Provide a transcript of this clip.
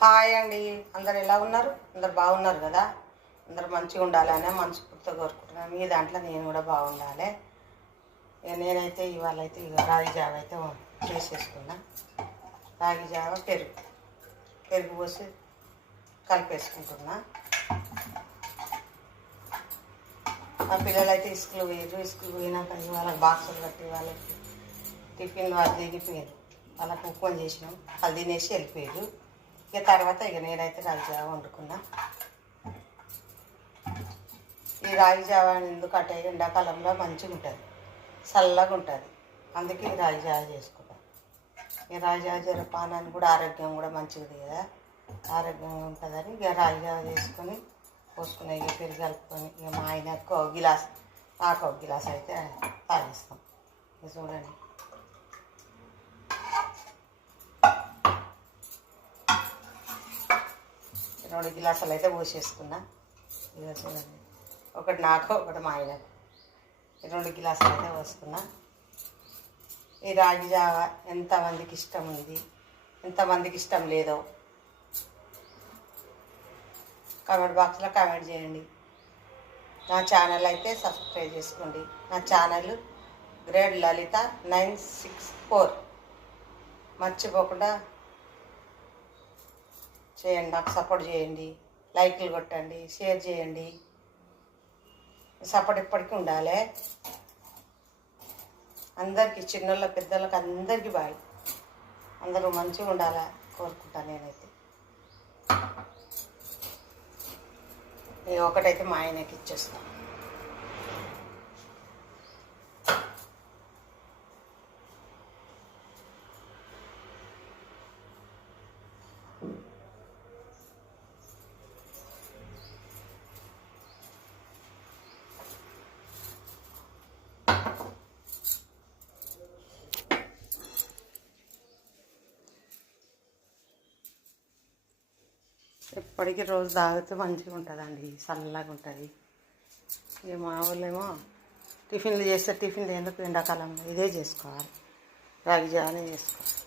Hi అండి, అందరు ఎలా ఉన్నారు? అందరు బాగున్నారు కదా? అందరు మంచిగా ఉండాలనే మనస్ఫూర్తిగా కోరుకుంటున్నాను. మీ దాంట్లో నేను కూడా బాగుండాలి. ఇక నేనైతే ఇవాళ అయితే రాగి జావ అయితే చేసేసుకున్నా. రాగి జావ పెరుగు పోసి కలిపేసుకుంటున్నా. మా పిల్లలు అయితే స్కూల్ పోయినాక వాళ్ళకి బాక్సులు కట్టి వాళ్ళకి టిఫిన్ వాళ్ళు దిగిపోయారు. వాళ్ళకి ఉప్మా చేసినాం, అది తినేసి వెళ్ళిపోయారు. ఇక తర్వాత నేనైతే రాగి జావ వండుకున్నా. ఈ రాగి జావ ఎందుకంటే ఎండాకాలంలో మంచిగా ఉంటుంది, చల్లగా ఉంటుంది. అందుకే ఈ రాగి జావ చేసుకుంటాం. ఈ రాగి జావ జరపానాన్ని కూడా ఆరోగ్యం కూడా మంచిది కదా, ఆరోగ్యంగా ఉంటుందని ఇక రాగి జావ చేసుకొని పోసుకుని ఇక పెరిగి కలుపుకొని ఇక మా ఆయనకు ఒక గిలాస్ అయితే తాగిస్తాం. ఇక చూడండి, రెండు గిలాసాలు అయితే పోసేసుకున్నా. ఇక చూడండి, ఒకటి నాకు ఒకటి మా ఆయనకు రెండు గిలాసాలు అయితే పోసుకున్నా. ఈ రాగి జావ ఎంతమందికి ఇష్టం ఉంది, ఎంతమందికి ఇష్టం లేదో కామెంట్ బాక్స్లో కామెంట్ చేయండి. నా ఛానల్ అయితే సబ్స్క్రైబ్ చేసుకోండి. నా ఛానల్ గ్రేడ్ లలిత 964 మర్చిపోకుండా చేయండి, నాకు సపోర్ట్ చేయండి, లైక్లు కొట్టండి, షేర్ చేయండి. సపోర్ట్ ఇప్పటికీ ఉండాలి. అందరికీ, చిన్నోళ్ళ పెద్దోళ్ళకి అందరికీ బాయ్. అందరూ మంచిగా ఉండాలి కోరుకుంటాను నేనైతే. ఒకటైతే మా ఆయనకి ఇచ్చేస్తాను. ఎప్పటికీ రోజు తాగితే మంచిగా ఉంటుందండి, చల్లగా ఉంటుంది. ఇక మా వాళ్ళేమో టిఫిన్లు చేస్తే టిఫిన్లు ఎందుకు ఎండాకాలంలో ఇదే చేసుకోవాలి, రాగి జావనే చేసుకోవాలి.